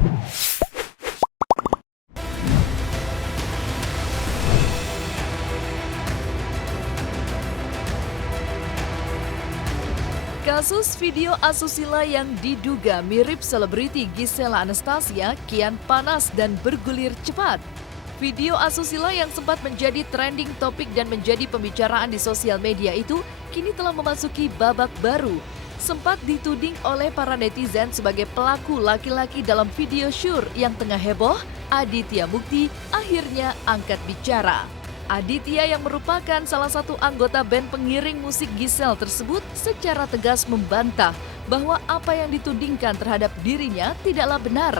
Kasus video asusila yang diduga mirip selebriti Gisela Anastasia kian panas dan bergulir cepat. Video asusila yang sempat menjadi trending topik dan menjadi pembicaraan di sosial media itu kini telah memasuki babak baru. Sempat dituding oleh para netizen sebagai pelaku laki-laki dalam video syur yang tengah heboh, Aditya Mukti akhirnya angkat bicara. Aditya yang merupakan salah satu anggota band pengiring musik Giselle tersebut secara tegas membantah bahwa apa yang ditudingkan terhadap dirinya tidaklah benar.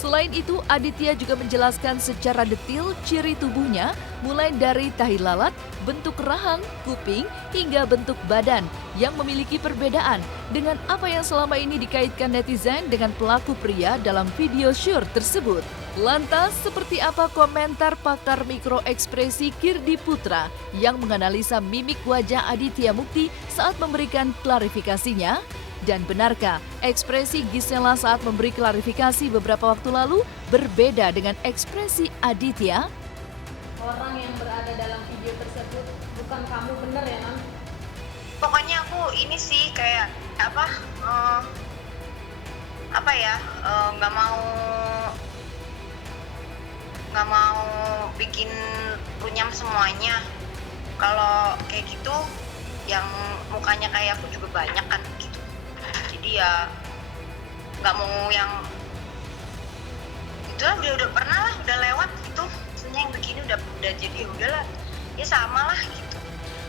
Selain itu, Aditya juga menjelaskan secara detail ciri tubuhnya, mulai dari tahi lalat, bentuk rahang, kuping, hingga bentuk badan yang memiliki perbedaan dengan apa yang selama ini dikaitkan netizen dengan pelaku pria dalam video syur tersebut. Lantas, seperti apa komentar pakar mikroekspresi Kirdi Putra yang menganalisa mimik wajah Aditya Mukti saat memberikan klarifikasinya? Dan benarkah ekspresi Gisela saat memberi klarifikasi beberapa waktu lalu berbeda dengan ekspresi Aditya? Orang yang berada dalam video tersebut bukan kamu, bener ya, Non? Pokoknya aku ini sih kayak nggak mau bikin runyam semuanya. Kalau kayak gitu yang mukanya kayak aku juga banyak kan gitu, jadi ya nggak mau yang itulah, udah pernah lah, udah lewat gitu. Maksudnya yang begini udah jadi udahlah, ya sama lah gitu.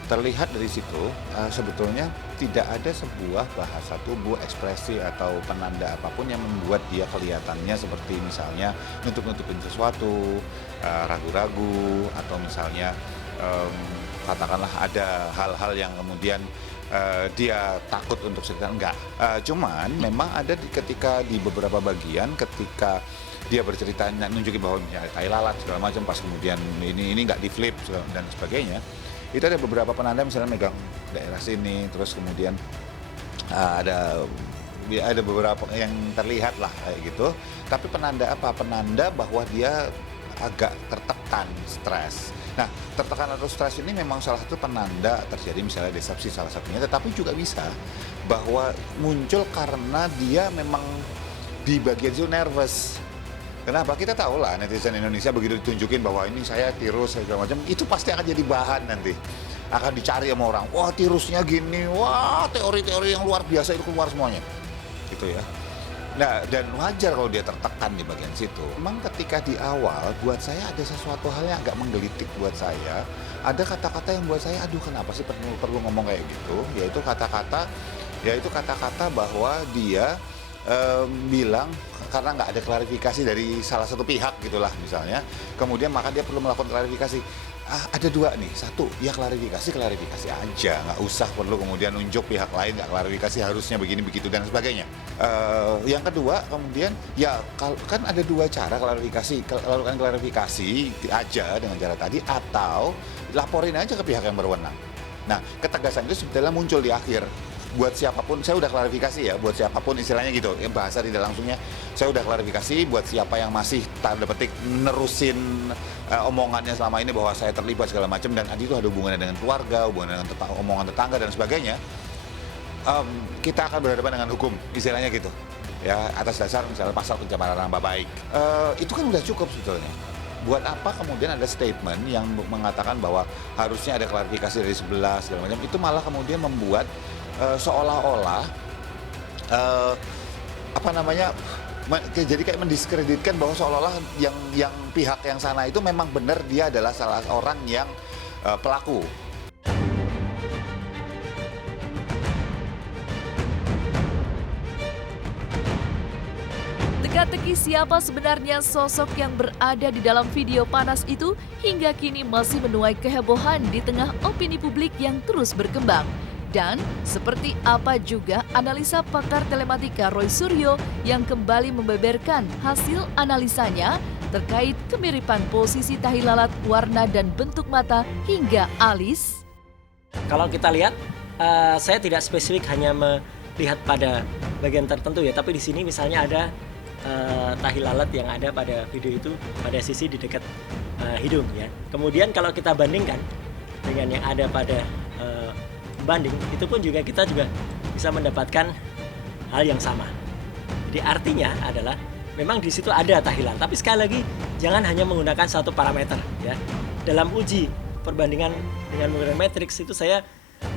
Terlihat dari situ sebetulnya tidak ada sebuah bahasa tubuh, ekspresi atau penanda apapun yang membuat dia kelihatannya seperti misalnya nutup-nutupin sesuatu, ragu-ragu, atau misalnya katakanlah ada hal-hal yang kemudian dia takut untuk cerita, enggak. Cuman memang ada ketika di beberapa bagian ketika dia bercerita nunjukin bahwa ya, tai lalat segala macam, pas kemudian ini enggak di flip dan sebagainya. Itu ada beberapa penanda, misalnya megang daerah sini, terus kemudian ada beberapa yang terlihat lah kayak gitu. Tapi penanda apa? Penanda bahwa dia agak tertekan, stres. Nah, tertekan atau stres ini memang salah satu penanda terjadi misalnya disepsi salah satunya, tetapi juga bisa bahwa muncul karena dia memang di bagian itu nervous. Kenapa? Kita tahu lah netizen Indonesia begitu ditunjukin bahwa ini saya tirus segala macam, itu pasti akan jadi bahan nanti. Akan dicari sama orang, wah tirusnya gini, wah teori-teori yang luar biasa itu keluar semuanya. Gitu ya. Nah, dan wajar kalau dia tertekan di bagian situ. Memang ketika di awal buat saya ada sesuatu hal yang agak menggelitik buat saya. Ada kata-kata yang buat saya, aduh kenapa sih perlu ngomong kayak gitu? Yaitu kata-kata bahwa dia bilang karena nggak ada klarifikasi dari salah satu pihak gitulah misalnya, kemudian maka dia perlu melakukan klarifikasi. Ada dua nih, satu ya klarifikasi aja, nggak usah perlu kemudian nunjuk pihak lain, nggak klarifikasi harusnya begini begitu dan sebagainya. Yang kedua kemudian ya kan ada dua cara klarifikasi, lakukan klarifikasi aja dengan cara tadi atau laporin aja ke pihak yang berwenang. Nah, ketegasan itu sebetulnya muncul di akhir. Buat siapapun, saya udah klarifikasi ya, buat siapapun istilahnya gitu, bahasa tidak langsungnya, saya udah klarifikasi buat siapa yang masih tanda petik nerusin omongannya selama ini bahwa saya terlibat segala macam dan itu ada hubungannya dengan keluarga, hubungannya dengan omongan tetangga dan sebagainya. Kita akan berhadapan dengan hukum, istilahnya gitu. Ya, atas dasar misalnya pasal pencemaran nama baik. Itu kan udah cukup sebetulnya. Buat apa kemudian ada statement yang mengatakan bahwa harusnya ada klarifikasi dari sebelah segala macam, itu malah kemudian membuat seolah-olah jadi kayak mendiskreditkan bahwa seolah-olah yang pihak yang sana itu memang benar dia adalah salah orang yang pelaku. Teka-teki siapa sebenarnya sosok yang berada di dalam video panas itu hingga kini masih menuai kehebohan di tengah opini publik yang terus berkembang. Dan seperti apa juga analisa pakar telematika Roy Suryo yang kembali membeberkan hasil analisanya terkait kemiripan posisi tahi lalat, warna dan bentuk mata hingga alis. Kalau kita lihat, saya tidak spesifik hanya melihat pada bagian tertentu ya, tapi di sini misalnya ada tahi lalat yang ada pada video itu pada sisi di dekat hidung ya. Kemudian kalau kita bandingkan dengan yang ada pada banding, itu pun juga kita juga bisa mendapatkan hal yang sama. Jadi artinya adalah memang di situ ada tahi lalat, tapi sekali lagi jangan hanya menggunakan satu parameter ya. Dalam uji perbandingan dengan menggunakan matriks itu saya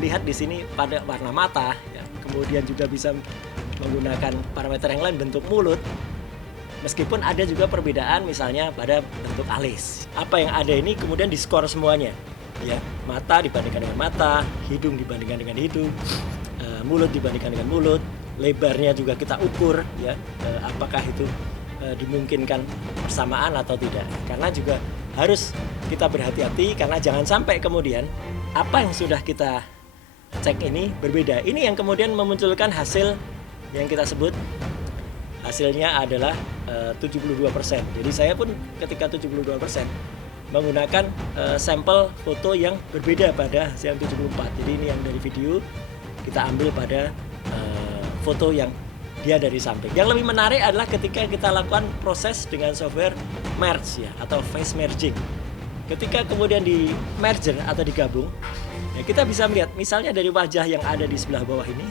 lihat di sini pada warna mata ya. Kemudian juga bisa menggunakan parameter yang lain, bentuk mulut. Meskipun ada juga perbedaan misalnya pada bentuk alis. Apa yang ada ini kemudian diskor semuanya. Ya, mata dibandingkan dengan mata, hidung dibandingkan dengan hidung, mulut dibandingkan dengan mulut, lebarnya juga kita ukur ya, apakah itu dimungkinkan persamaan atau tidak. Karena juga harus kita berhati-hati karena jangan sampai kemudian apa yang sudah kita cek ini berbeda. Ini yang kemudian memunculkan hasil yang kita sebut hasilnya adalah 72%. Jadi saya pun ketika 72% menggunakan sampel foto yang berbeda pada hasil yang 74. Jadi ini yang dari video kita ambil pada foto yang dia dari samping. Yang lebih menarik adalah ketika kita lakukan proses dengan software merge ya, atau face merging. Ketika kemudian di merger atau digabung, ya kita bisa melihat misalnya dari wajah yang ada di sebelah bawah ini,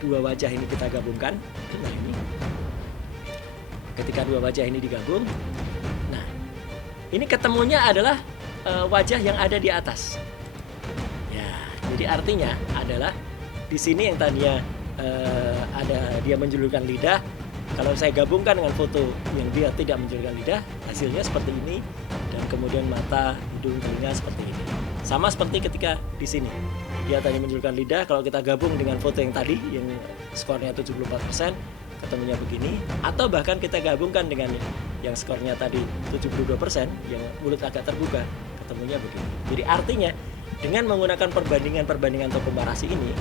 dua wajah ini kita gabungkan. Nah ini, ketika dua wajah ini digabung, nah ini ketemunya adalah wajah yang ada di atas. Ya, jadi artinya adalah di sini yang tadinya ada dia menjulurkan lidah, kalau saya gabungkan dengan foto yang dia tidak menjulurkan lidah, hasilnya seperti ini, dan kemudian mata, hidung, telinga seperti ini. Sama seperti ketika di sini dia tadi menjulurkan lidah, kalau kita gabung dengan foto yang tadi yang skornya 74%, ketemunya begini, atau bahkan kita gabungkan dengan yang skornya tadi 72%, yang mulut agak terbuka, ketemunya begini. Jadi artinya dengan menggunakan perbandingan atau komparasi ini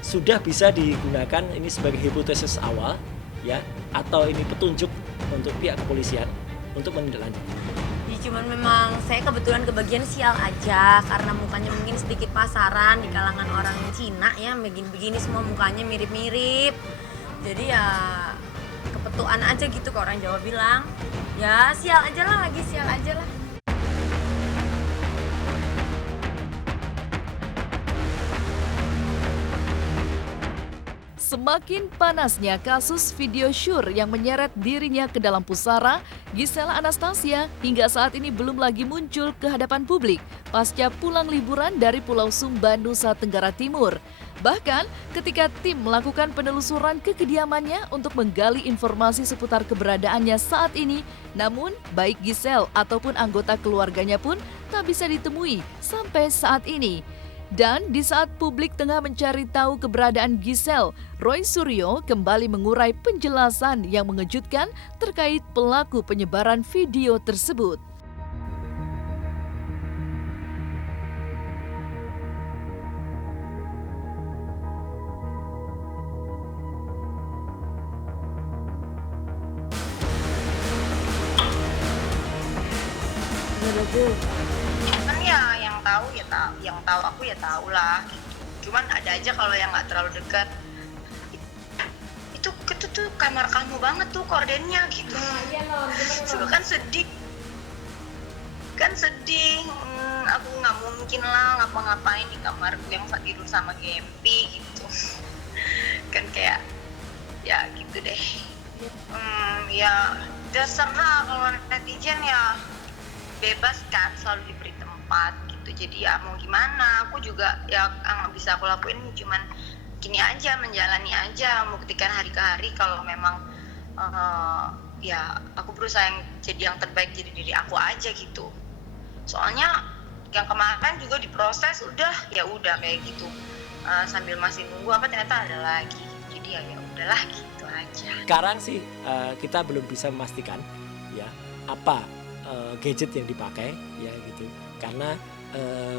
sudah bisa digunakan ini sebagai hipotesis awal ya, atau ini petunjuk untuk pihak kepolisian untuk menindaklanjuti. Ya, cuman memang saya kebetulan kebagian sial aja karena mukanya mungkin sedikit pasaran di kalangan orang Cina ya, begini-begini semua mukanya mirip-mirip. Jadi ya kepetuan aja gitu, ke orang Jawa bilang. Ya sial aja lah, lagi sial aja lah. Semakin panasnya kasus video syur yang menyeret dirinya ke dalam pusara, Gisela Anastasia hingga saat ini belum lagi muncul ke hadapan publik pasca pulang liburan dari Pulau Sumba, Nusa Tenggara Timur. Bahkan ketika tim melakukan penelusuran ke kediamannya untuk menggali informasi seputar keberadaannya saat ini, namun baik Giselle ataupun anggota keluarganya pun tak bisa ditemui sampai saat ini. Dan di saat publik tengah mencari tahu keberadaan Giselle, Roy Suryo kembali mengurai penjelasan yang mengejutkan terkait pelaku penyebaran video tersebut. Kan ya yang tahu aku ya tahu lah gitu. Cuman ada aja kalau yang nggak terlalu dekat, itu tuh kamar kamu banget tuh kordennya gitu. Iya non, Suka kan sedih aku nggak mungkin lah ngapa-ngapain di kamarku yang tidur sama Gempi gitu. Kan kayak ya gitu deh. Ya terserah, kalau netizen ya bebas kan, selalu diberi tempat gitu. Jadi ya mau gimana, aku juga ya nggak bisa aku lakuin, cuman gini aja, menjalani aja, membuktikan hari ke hari kalau memang ya aku berusaha jadi yang terbaik, jadi diri aku aja gitu. Soalnya yang kemarin juga diproses udah kayak gitu, sambil masih nunggu apa ternyata ada lagi. Jadi ya udahlah gitu aja. Sekarang sih kita belum bisa memastikan ya apa gadget yang dipakai ya gitu, karena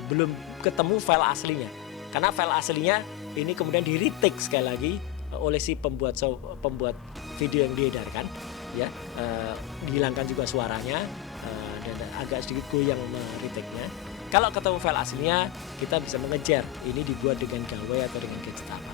belum ketemu file aslinya. Karena file aslinya ini kemudian di retake sekali lagi oleh si pembuat video yang diedarkan ya, dihilangkan juga suaranya dan agak sedikit goyang meretake-nya. Kalau ketemu file aslinya kita bisa mengejar ini dibuat dengan gawai atau dengan gadget apa.